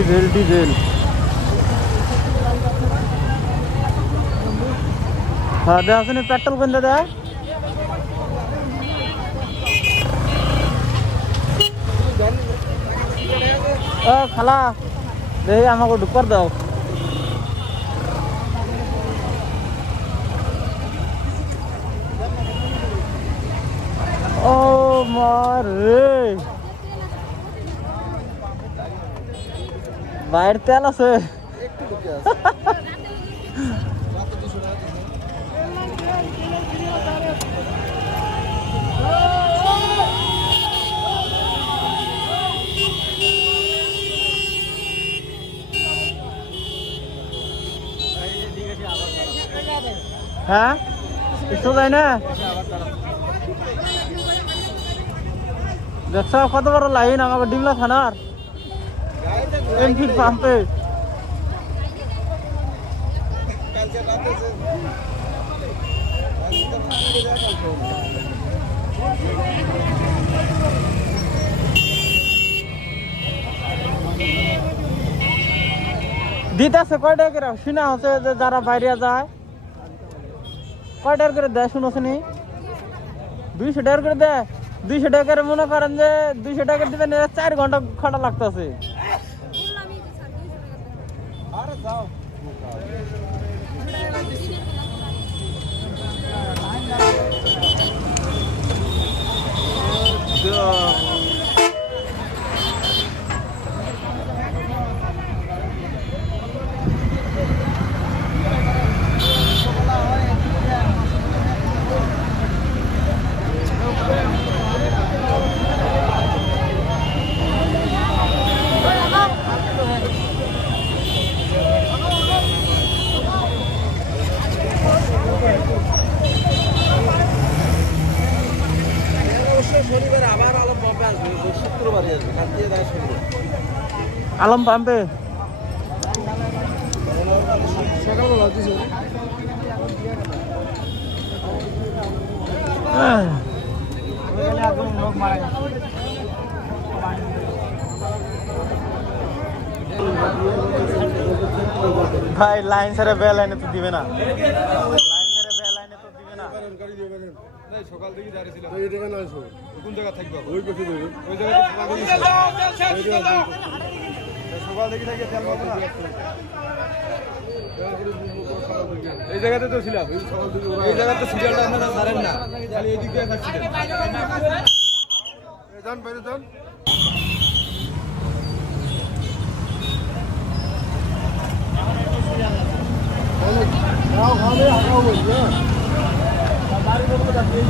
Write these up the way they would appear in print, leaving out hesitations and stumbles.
Diesel diesel হ্যাঁ দেখা শুনি পেট্রোল কোন দাদা ও খালা দেখি আমাকে ঢুকার দাও ও মারে বাইরে তেল আছে হ্যাঁ একটু যাই না দেখছ কত বড় লাইন আমাকে ডিমলা থানার এমপির পাম্পে দিতেছে কয় টাকা করে শোনা হচ্ছে যে যারা বাইরে যায় কয় টাকা করে দেয় শুনোসনি 200 টাকা করে দেয় 200 টাকা করে মনে করেন যে 200 টাকা দিবেন 4 ঘন্টা খাটা লাগতেছে আলম পাম্পে ভাই লাইন সারে বে লাইনে তো দিবে না লাইন সারে বে লাইনে তো দিবে না সকাল থেকে দাঁড়িয়েছিল ওই জায়গা না আসো কোন জায়গা থাকবে ওই পাশে দেবে ওই জায়গা সকাল থেকে থাকে তেল পাবো না এই জায়গাতে তো ছিলাম এই জায়গাতে সিরিয়ালটা আপনারা জানেন না খালি এই দিকে থাকছিলেন যান বাইরে যান খাও খাবে হাঁটাও বলছে বাড়ি করবো না এই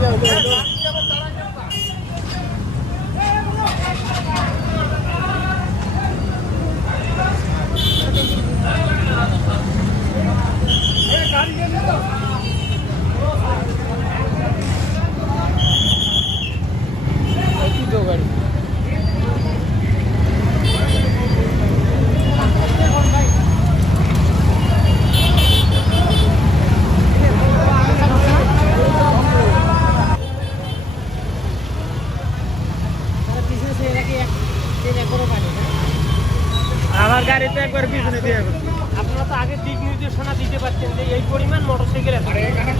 আমার গাড়িতে একবার পিছনে দিয়ে আপনারা তো আগে দিক নির্দেশনা দিতে পারছেন যে এই পরিমাণ মোটরসাইকেল আছে এখানে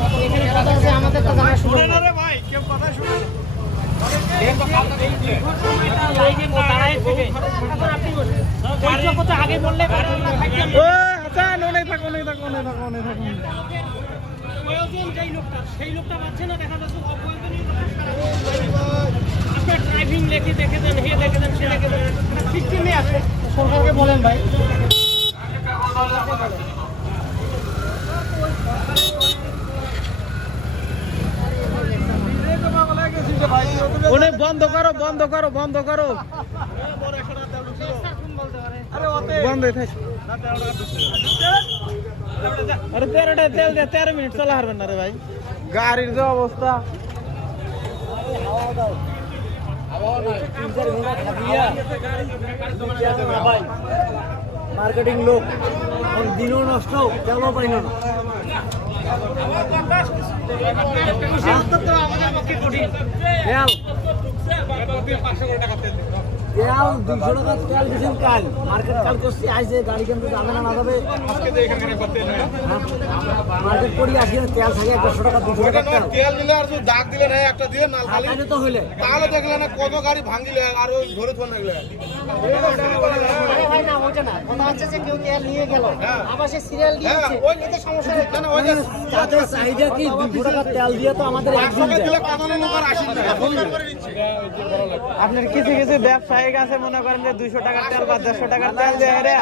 কথা আছে আমাদের তো জানা শুনে না রে ভাই কেউ কথা শুনে আগে বললে সেই লোকটা পাচ্ছে না দেখা যাচ্ছে আপনার ড্রাইভিং লেখে দেখে দেন হে দেখে দেন সে দেখে দেন সিস্টেমে আছে সরকারকে বলেন ভাই বন্ধ করো বন্ধ করো বন্ধ করো বন্ধ আরে 13টা তেল দে 13 মিনিট চলা হারবেন না রে ভাই গাড়ির যে অবস্থা মার্কেটিং লোক দিনও নষ্ট কেন পাই না আমাদের পক্ষে কঠিন তেল 200 টাকা তেল দিয়েছেন কাল মার্কেট কাল করছি আইছে গাড়ি কেন যাবে না যাবে মার্কেট করি আসি তেল থাকে 100 টাকা 200 টাকা তেল দিলে আর শুধু দাগ দিলে না একটা দিয়ে নাল খালি আগে তো হইলে তাহলে দেখলে না কত গাড়ি ভাঙিলে আর ওই ঘরে থন লাগলে আরে ভাই না ওইটা না কথা হচ্ছে যে কেউ তেল নিয়ে গেল আবার সে সিরিয়াল দিয়েছে ওই এতে সমস্যা হচ্ছে না ওই যে তাদের চাহিদা কি 200 টাকা তেল দিয়ে তো আমাদের একদিন টাকা যায় দিলে কাঁদানো লোক আর আসি না আপনার কিছু কিছু ব্যবসায়িক আছে মনে করেন যে 200 টাকার তেল বা 150 টাকার তেল দিয়ে এরা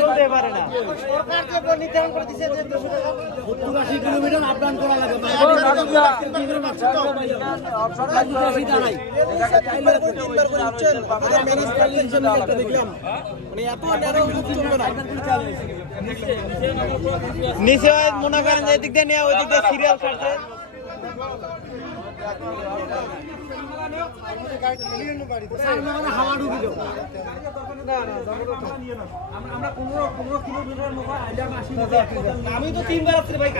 চলতে পারে না। সরকার যে নির্ধারণ করে দিয়েছে যে 200 টাকা 70-80 কিলোমিটার আপ ডাউন করা লাগে নিচে মনে করেন যে এদিক দিয়ে নিয়ে ওই দিক দিয়ে সিরিয়াল কাটছে হাওয়া ঢুকি দাও আমি তো 3 বার আসছি ভাই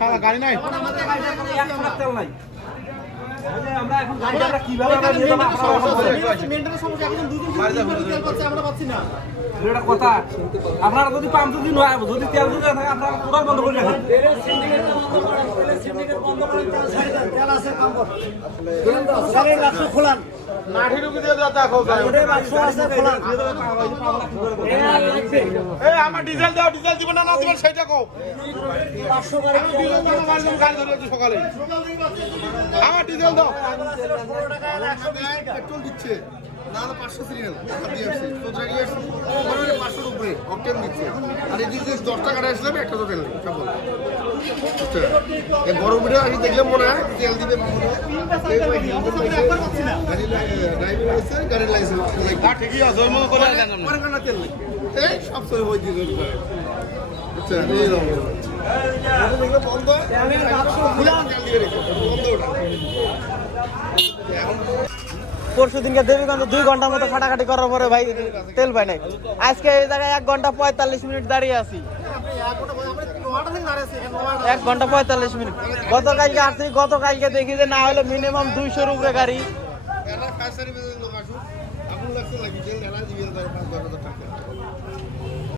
কাল গাড়ি নাই আমরা এখন গাড়িটা কিভাবে আমরা পাচ্ছি না এটা কথা আপনারা যদি পাম্প যদি নয় যদি তেল যদি থাকে আপনারা টোটাল বন্ধ করে রাখেন তেল আছে কম্পোর্ট তেল দাও সারে রাখো খোলান লাঠি ঢুকে দিয়ে দাও দেখো ওরে বাক্স আছে খোলান এই আমার ডিজেল দাও ডিজেল দিবেন না না দিবেন সেটা কও 500 গাড়ি ডিজেল দাও মারলাম গাড়ি ধরে সকালে আমার ডিজেল দাও পেট্রোল দিচ্ছে না 500 সিরিয়াল দিয়ে আসছে তো জায়গা আসছে মানে 500 এর উপরে অকটেন দিচ্ছে আর এই যে 10 টাকা আসলে একটা তো তেল সব বল আচ্ছা এই বড় ভিডিও আমি দেখলাম মনে হয় তেল দিবে ড্রাইভিং লাইসেন্স গাড়ির লাইসেন্স ঠিকই আছে ওই মনে করে জানেন না পরে তেল নেই এই সব সই হয়ে দিয়ে আচ্ছা এই দাও দেখলে বন্ধ তেলের বাক্স খোলা তেল দিয়ে রেখে বন্ধ ওটা পরশু দিনকে দেবীগঞ্জ 2 ঘন্টার মতো খাটাখাটি করার পরে ভাই তেল পাই নাই আজকে এই জায়গায় 1 ঘন্টা 45 মিনিট দাঁড়িয়ে আছি 1 ঘন্টা 45 মিনিট গতকালকে আসছি গতকালকে দেখি যে না হলে মিনিমাম 200 উপরে গাড়ি এরা ফায়ার সার্ভিসের লোক আসুন আপনি লাগছে লাগি তেল ঢালা দিবেন 5,000 টাকা